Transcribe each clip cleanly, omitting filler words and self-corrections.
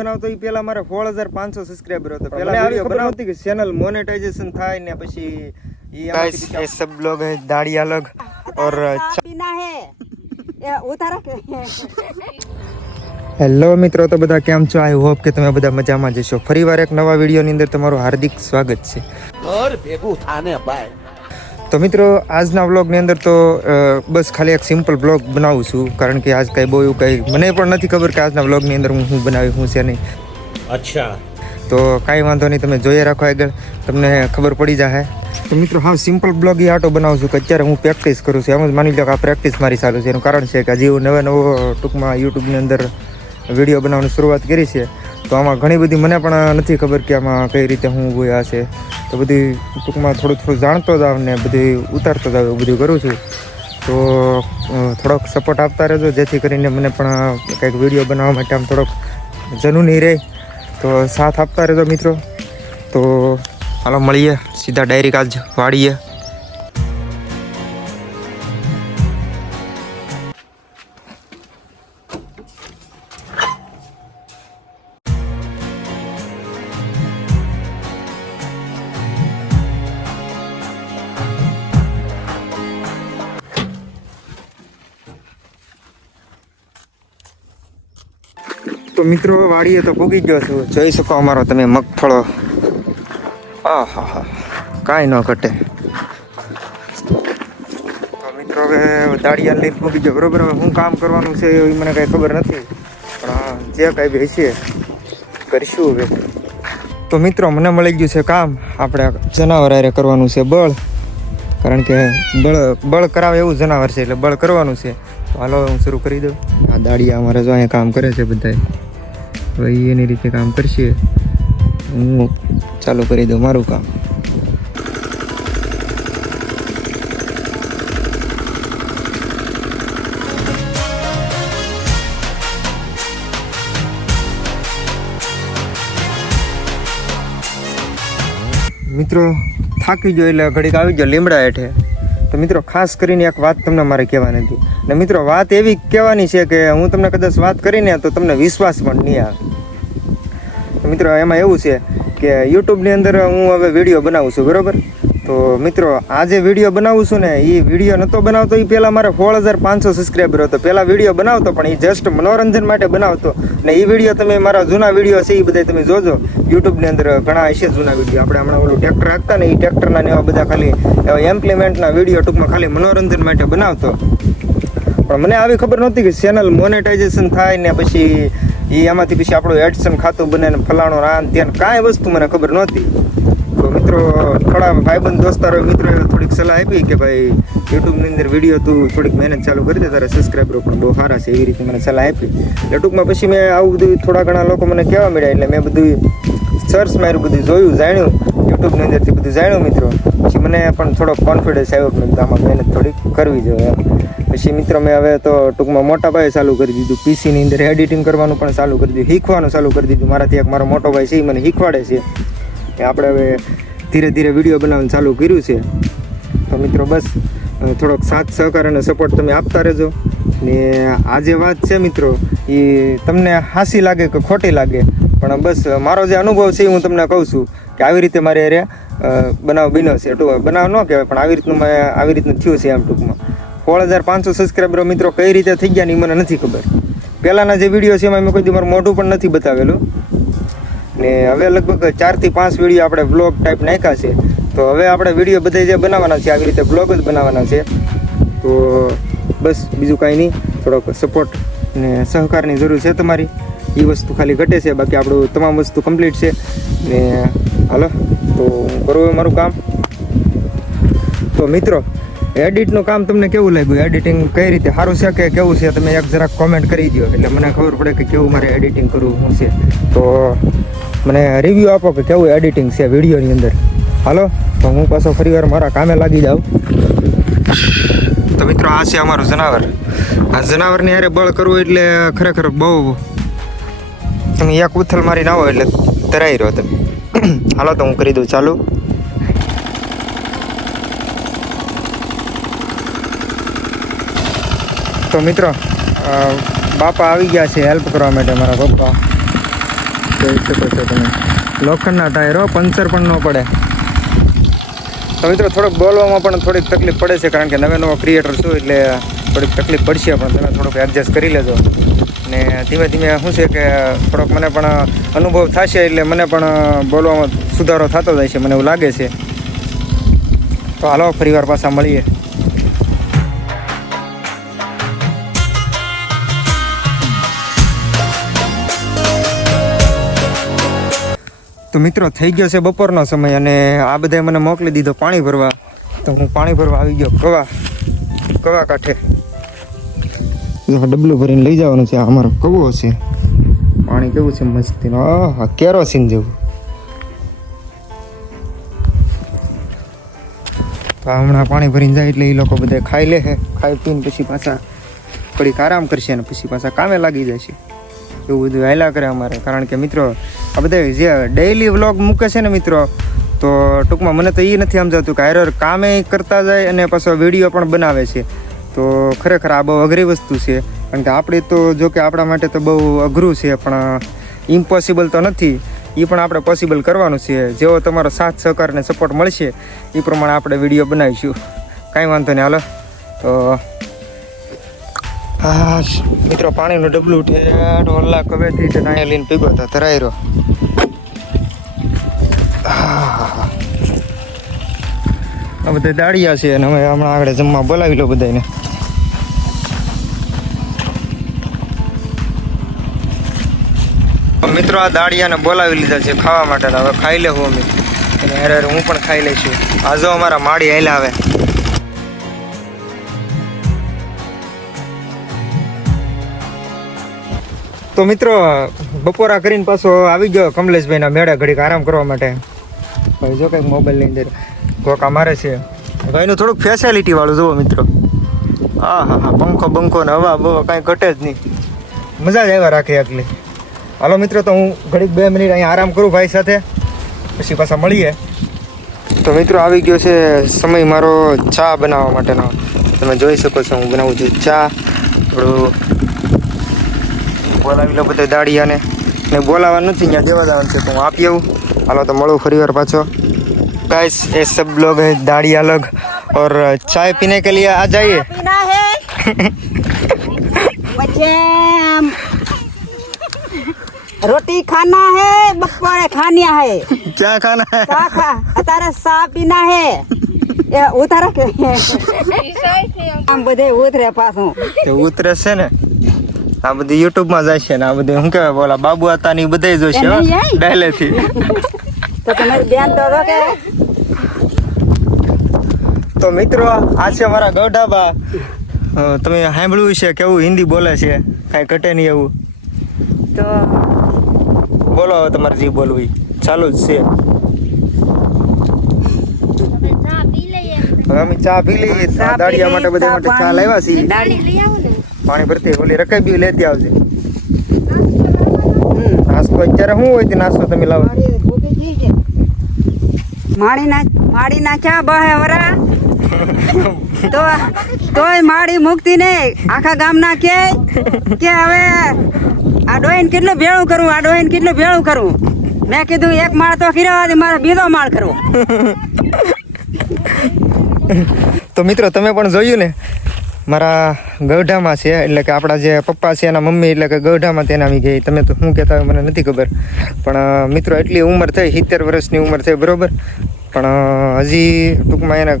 બનાવતો એ પહેલા મારે 16500 સબસ્ક્રાઇબર હતો પહેલા વિડિયો બનાવતી કે ચેનલ મોનેટાઇઝેશન થાય ને પછી ये सब लोग हैं दाढ़ी अलग और पीना है उतारा के હેલો મિત્રો, તો બધા કેમ છો? આઈ હોપ કે તમે બધા મજામાં જ છો. ફરીવાર એક નવા વિડીયોની અંદર તમારું હાર્દિક સ્વાગત છે. તો મિત્રો, આજના વ્લોગની અંદર તો બસ ખાલી એક સિમ્પલ વ્લોગ બનાવું છું, કારણ કે આજ કંઈ બહુ એવું કંઈ મને પણ નથી ખબર કે આજના વ્લોગની અંદર હું બનાવી હું છે નહીં. અચ્છા, તો કાંઈ વાંધો નહીં, તમે જોઈએ રાખો, આગળ તમને ખબર પડી જાય. તો મિત્રો, હા સિમ્પલ બ્લોગ એ આટો બનાવું છું કે અત્યારે હું પ્રેક્ટિસ કરું છું. એમ જ માની લો કે આ પ્રેક્ટિસ મારી ચાલુ છે. એનું કારણ છે કે હજી હું નવો ટૂંકમાં યુટ્યુબની અંદર વિડીયો બનાવવાની શરૂઆત કરી છે. તો આમાં ઘણી બધી મને પણ નથી ખબર કે આમાં કઈ રીતે હું આ છે. તો બધી ટૂંકમાં થોડું જાણતો જાઉં ને બધી ઉતારતો જાઉં એવું બધું કરું છું. તો થોડોક સપોર્ટ આપતા રહેજો, જેથી કરીને મને પણ કંઈક વિડીયો બનાવવા માટે આમ થોડોક જનૂની રહે. તો સાથ આપતા રહેજો મિત્રો. તો હાલો મળીએ સીધા ડાયરેક્ટ આજ વાળીએ. તો મિત્રો, વાડીએ તો પૂગી ગયો છું. જોઈ શકો અમારો તમે મગફળો. હા હા હા, કાંઈ ન ઘટે. તો મિત્રો, હવે દાળિયા લઈને પૂગી ગયો બરોબર. હવે શું કામ કરવાનું છે એ મને કાંઈ ખબર નથી, પણ હા જે કાંઈ બી છે કરીશું હવે. તો મિત્રો, મને મળી ગયું છે કામ. આપણે જનાવર હારે કરવાનું છે બળ, કારણ કે બળ કરાવે એવું જનાવર છે એટલે બળ કરવાનું છે. તો હાલો હું શરૂ કરી દઉં. આ દાળિયા અમારે જો અહીંયા કામ કરે છે બધા. હવે એની રીતે કામ કરશે, હું ચાલુ કરી દઉં મારું કામ. મિત્રો, થાકી ગયો એટલે ઘડીક આવી ગયો લીમડા હેઠે. તો મિત્રો, ખાસ કરીને એક વાત તમને મારે કહેવાની હતી. ને મિત્રો, વાત એવી કહેવાની છે કે હું તમને કદાચ વાત કરીને તો તમને વિશ્વાસ પણ નહીં આવે. તો મિત્રો, એમાં એવું છે કે યુટ્યુબની અંદર હું હવે વિડીયો બનાવું છું બરાબર. તો મિત્રો, આ જે વિડીયો બનાવું છું ને એ વિડીયો નહોતો બનાવતો એ પહેલાં મારે 16500 સબસ્ક્રાઈબર હતો. પહેલાં વિડીયો બનાવતો પણ એ જસ્ટ મનોરંજન માટે બનાવતો. ને એ વિડીયો તમે મારા જૂના વિડીયો છે એ બધા તમે જોજો. યુટ્યુબની અંદર ઘણા હશે જૂના વિડીયો. આપણે હમણાં ઓલું ટ્રેક્ટર રાખતા ને એ ટ્રેક્ટરના ને એવા બધા ખાલી એમ્પ્લિમેન્ટના વિડીયો ટૂંકમાં ખાલી મનોરંજન માટે બનાવતો. પણ મને આવી ખબર નહોતી કે ચેનલ મોનેટાઇઝેશન થાય ને પછી એ એમાંથી પછી આપણું એડસન ખાતું બને ને ફલાણો રાન ત્યાં કાંઈ વસ્તુ મને ખબર નહોતી. તો મિત્રો, થોડા ભાઈબંધ દોસ્તારો મિત્રોએ થોડીક સલાહ આપી કે ભાઈ યુટ્યુબની અંદર વિડીયો તું થોડીક મહેનત ચાલુ કરી દે, તારા સબસ્ક્રાઈબરો પણ બહુ સારા છે. એવી રીતે મને સલાહ આપી. એટલે ટૂંકમાં પછી મેં આવું બધું થોડા ઘણા લોકો મને કહેવા મળ્યા. એટલે મેં બધું સર્ચ માર્યું, બધું જોયું, જાણ્યું, યુટ્યુબની અંદરથી બધું જાણ્યું મિત્રો. પછી મને પણ થોડોક કોન્ફિડન્સ આવ્યો કે આમાં મહેનત થોડીક કરવી જોઈએ એમ. પછી મિત્રો, મેં હવે તો ટૂંકમાં મોટા ભાઈએ ચાલુ કરી દીધું. પીસીની અંદર એડિટિંગ કરવાનું પણ ચાલુ કરી દીધું, શીખવાનું ચાલુ કરી દીધું. મારાથી એક મારો મોટો ભાઈ છે એ મને શીખવાડે છે. કે આપણે હવે ધીરે ધીરે વિડીયો બનાવવાનું ચાલુ કર્યું છે. તો મિત્રો, બસ થોડોક સાથ સહકાર અને સપોર્ટ તમે આપતા રહેજો. ને આ જે વાત છે મિત્રો, એ તમને હાસી લાગે કે ખોટી લાગે, પણ બસ મારો જે અનુભવ છે એ હું તમને કહું છું કે આવી રીતે મારે અરે બનાવ બન્યો છે. બનાવ ન કહેવાય પણ આવી રીતનું થયું છે એમ. ટૂંકમાં 16500 સબસ્ક્રાઈબરો મિત્રો કઈ રીતે થઈ ગયા ને એ મને નથી ખબર. પહેલાંના જે વિડીયો છે એમાં મેં કોઈ દી મારું મોઢું પણ નથી બતાવેલું. ને હવે લગભગ 4 થી 5 વિડીયો આપણે બ્લોગ ટાઈપ નાખ્યા છે. તો હવે આપણે વિડીયો બધા જે બનાવવાના છે આવી રીતે બ્લોગ જ બનાવવાના છે. તો બસ બીજું કાંઈ નહીં, થોડોક સપોર્ટ ને સહકારની જરૂર છે તમારી. એ વસ્તુ ખાલી ઘટે છે, બાકી આપણું તમામ વસ્તુ કમ્પ્લીટ છે. ને હાલો તો હું કરું મારું કામ. તો મિત્રો, એડિટનું કામ તમને કેવું લાગ્યું? એડિટિંગ કઈ રીતે સારું છે કે કેવું છે? તમે એક જરાક કોમેન્ટ કરી દો એટલે મને ખબર પડે કે કેવું મારે એડિટિંગ કરવું છે. તો મને રિવ્યૂ આપો કે કેવું એડિટિંગ છે વિડીયોની અંદર. હાલો તો હું પાછો ફરીવાર મારા કામે લાગી જાઉં. તો મિત્રો, આ છે અમારું જનાવર. આ જનાવરની હારે બળ કરવું એટલે ખરેખર બહુ, તમે એક ઉથલ મારીને આવો એટલે તરાઈ રહ્યો તમે. હાલો તો હું કરી દઉં ચાલુ. તો મિત્રો, બાપા આવી ગયા છે હેલ્પ કરવા માટે. મારા પપ્પા જોઈ શકો છો તમે, લોખંડના ટાયરો, પંચર પણ ન પડે. તો મિત્રો થોડુંક બોલવામાં પણ થોડીક તકલીફ પડે છે, કારણ કે નવો ક્રિએટર છું એટલે થોડીક તકલીફ પડશે, પણ તમે થોડુંક એડજસ્ટ કરી લેજો. ને ધીમે ધીમે શું છે કે થોડોક મને પણ અનુભવ થશે, એટલે મને પણ બોલવામાં સુધારો થતો જાય છે, મને એવું લાગે છે. તો હાલો ફરીવાર પાછા મળીએ. તો મિત્રો થઈ ગયો છે બપોરનો સમય, અને આ બધાએ મને મોકલી દીધો પાણી ભરવા. તો હું પાણી ભરવા આવી ગયો કવા કાંઠે. ડબલું ભરીને લઈ જવાનું છે. અમારો કવો છે. પાણી કેવું છે મસ્તીનો, આહા કેરોસીન જેવું. તો હમણાં પાણી ભરીને જાય એટલે એ લોકો બધા ખાઈ લે છે. ખાઈ પીને પછી પાછા થોડીક આરામ કરશે અને પછી પાછા કામે લાગી જશે. એવું બધું હાલ્યા કરે અમારે. કારણ કે મિત્રો આ બધા જે ડેઈલી વ્લોગ મૂકે છે ને મિત્રો, તો ટૂંકમાં મને તો એ નથી સમજાતું કે હારે કામે કરતા જાય અને પાછો વિડીયો પણ બનાવે છે. તો ખરેખર આ બહુ અઘરી વસ્તુ છે. કારણ કે આપણે તો જો કે આપણા માટે તો બહુ અઘરું છે, પણ ઇમ્પોસિબલ તો નથી. એ પણ આપણે પોસિબલ કરવાનું છે. જેવો તમારો સાથ સહકાર અને સપોર્ટ મળશે એ પ્રમાણે આપણે વિડીયો બનાવીશું. કાંઈ વાંધો નહીં, હાલો. તો હા મિત્રો, પાણીનું ડબલું ઠેઠ ઓલા કવેથી અહીંયા લઈને પીગો તો ધરાઈ રહ્યો. આ બધા દાડિયા છે, અને અમે હમણાં આગળ જમવા બોલાવી લો બધાને. મિત્રો આ દાડિયાને બોલાવી લીધા છે ખાવા માટે. હવે ખાઈ લેવું અમે, અને હેરે હું પણ ખાઈ લઈશું. આજો અમારા માળી હાલ્યા આવે. તો મિત્રો બપોરા કરીને પાછો આવી ગયો કમલેશભાઈના મેળે ઘડીક આરામ કરવા માટે. ભાઈ જો કંઈક મોબાઈલ લઈને ધોકા મારે છે. ભાઈનું થોડુંક ફેસિલિટી વાળું જુઓ મિત્રો. હા હા હા, પંખો બંખો ને હવા બવા કાંઈ ઘટે જ નહીં. મજા જ આવ્યા રાખે એટલી. હાલો મિત્રો, તો હું ઘડીક 2 મિનિટ અહીંયા આરામ કરું ભાઈ સાથે, પછી પાછા મળીએ. તો મિત્રો આવી ગયો છે સમય મારો ચા બનાવવા માટેનો. તમે જોઈ શકો છો હું બનાવું છું ચા. થોડું બોલાવી લો બધા દાડિયાને, ને બોલાવા નથી, ત્યાં દેવા દેવાનું છે તો હું આપી આવું. હાલો તો મળું ફરી વાર પાછો. गाइस ये सब लोग हैं दाढ़िया लोग, और चाय पीने के लिए आ जाइए. पीना है मुझे रोटी खाना है, बपौरे खानिया है. क्या खाना है? अतारे सा पीना है. ઉતારો કે આમ બધે ઉતરે પાછું. તો ઉતરે છે ને, આ બધી યુટ્યુબ માં જાય છે ને, આ બધી શું કહેવાય બોલા બાબુ હતા ને બધે જોશે ડાયલે થી. તો તમારી બેન તો કે તો મિત્રો આ છે મારા ગઢાબા. તમે સાંભળ્યું છે કેવું હિન્દી બોલે છે, કાંઈ ઘટે નહીં એવું. તો બોલો હવે તમારે જે બોલવું ચાલુ જ છે. હવે અમે ચા પી લઈએ. દાડિયા માટે બધા માટે ચા લાવ્યા છીએ. પાણી ભરતી ઓલી રકાઈ બી લેતી આવજે. નાસ્તો અત્યારે શું હોય તે નાસ્તો તમે લાવો? માડી ના ચા બહે વરા તોય માડી મુક્તિ ને આખા ગામના કે હવે આ ડોહીને કેટલું ભેળું કરવું, આ ડોહીને કેટલું ભેળું કરવું. મેં કીધું એક માળ તો ખીરાવા દે, મારે બીજો માળ કરવો. તો મિત્રો તમે પણ જોયું ને, મારા ગૌઢામાં છે, એટલે કે આપણા જે પપ્પા છે એના મમ્મી, એટલે કે ગૌઢામાં તેને આવી ગઈ. તમે તો શું કહેતા હોય મને નથી ખબર, પણ મિત્રો એટલી ઉંમર થઈ, 70 વર્ષની ઉંમર થઈ બરાબર. પણ હજી ટૂંકમાં એને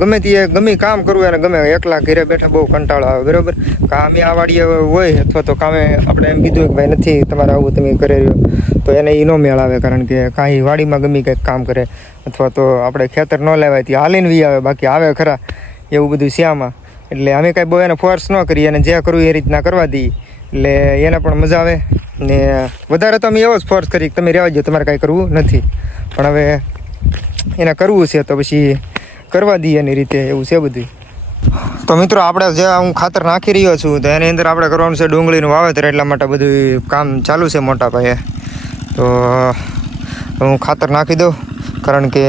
ગમે તે ગમે કામ કરવું એને ગમે. એકલા ઘરે બેઠા બહુ કંટાળો આવે બરાબર. કામે આ વાડીએ હોય અથવા તો કામે આપણે એમ કીધું કે ભાઈ નથી તમારે આવું તમે કરે રહ્યો, તો એને એ ન મેળ આવે. કારણ કે કાંઈ વાડીમાં ગમે કંઈક કામ કરે અથવા તો આપણે ખેતર ન લેવાય ત્યાં હાલીને વી આવે, બાકી આવે ખરા એવું બધું શ્યામાં. એટલે અમે કાંઈ બહુ એને ફોર્સ ન કરીએ, અને જે કરવું એ રીતના કરવા દઈએ, એટલે એને પણ મજા આવે. ને વધારે તો અમે એવો જ ફોર્સ કરી તમે રહેવા દો, તમારે કાંઈ કરવું નથી. પણ હવે એને કરવું છે તો પછી કરવા દઈએ એની રીતે, એવું છે બધું. તો મિત્રો આપણે જે હું ખાતર નાખી રહ્યો છું, તો એની અંદર આપણે કરવાનું છે ડુંગળીનું વાવેતર. એટલા માટે બધું કામ ચાલુ છે મોટા પાયે. તો હું ખાતર નાખી દઉં, કારણ કે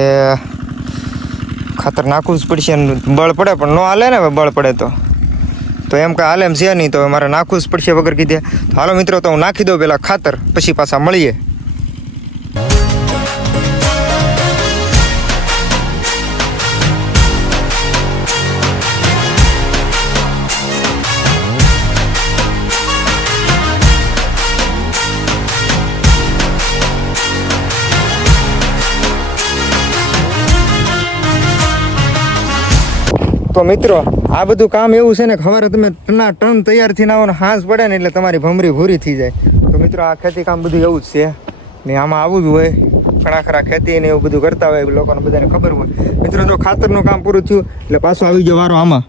ખાતર નાખવું જ પડશે. બળ પડે પણ ન હાલે ને, બળ પડે તો એમ કાંઈ હાલે એમ છે નહીં, તો મારે નાખવું જ પડશે વગર કીધે. તો હાલો મિત્રો, તો હું નાખી દઉં પહેલાં ખાતર, પછી પાછા મળીએ. તો મિત્રો આ બધું કામ એવું છે ને કે સવારે તમે ટન તૈયાર થઈને આવો ને હાંસ પડે ને એટલે તમારી ભમરી ભૂરી થઈ જાય. તો મિત્રો આ ખેતી કામ બધું એવું જ છે ને આમાં આવું જ હોય. ઘણા ખરા ખેતી ને એવું બધું કરતા હોય લોકોને બધાને ખબર હોય. મિત્રો જો ખાતરનું કામ પૂરું થયું એટલે પાછો આવી ગયો વારો આમાં.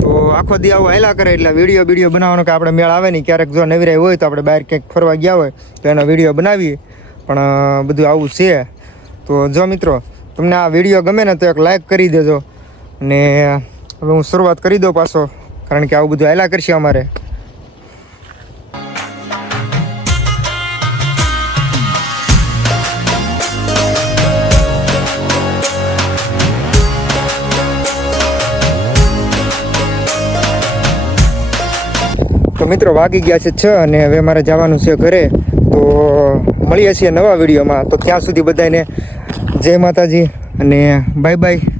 તો આખો દી આવો હેલા કરે એટલે વિડીયો બનાવવાનો કે આપણે મેળ આવે નહીં. ક્યારેક જો નવીરાઈ હોય તો આપણે બહાર ક્યાંક ફરવા ગયા હોય તો એનો વિડીયો બનાવીએ. પણ બધું આવું છે. તો જો મિત્રો તમને આ વિડીયો ગમે ને તો એક લાઈક કરી દેજો. ને હવે હું શરૂઆત કરી દઉં પાછો, કારણ કે આવું બધું હેલા કરશે અમારે. તો મિત્રો વાગી ગયા છે 6 અને હવે મારે જવાનું છે ઘરે. તો મળીએ છીએ નવા વિડીયોમાં. તો ત્યાં સુધી બધાને જય માતાજી અને બાય બાય.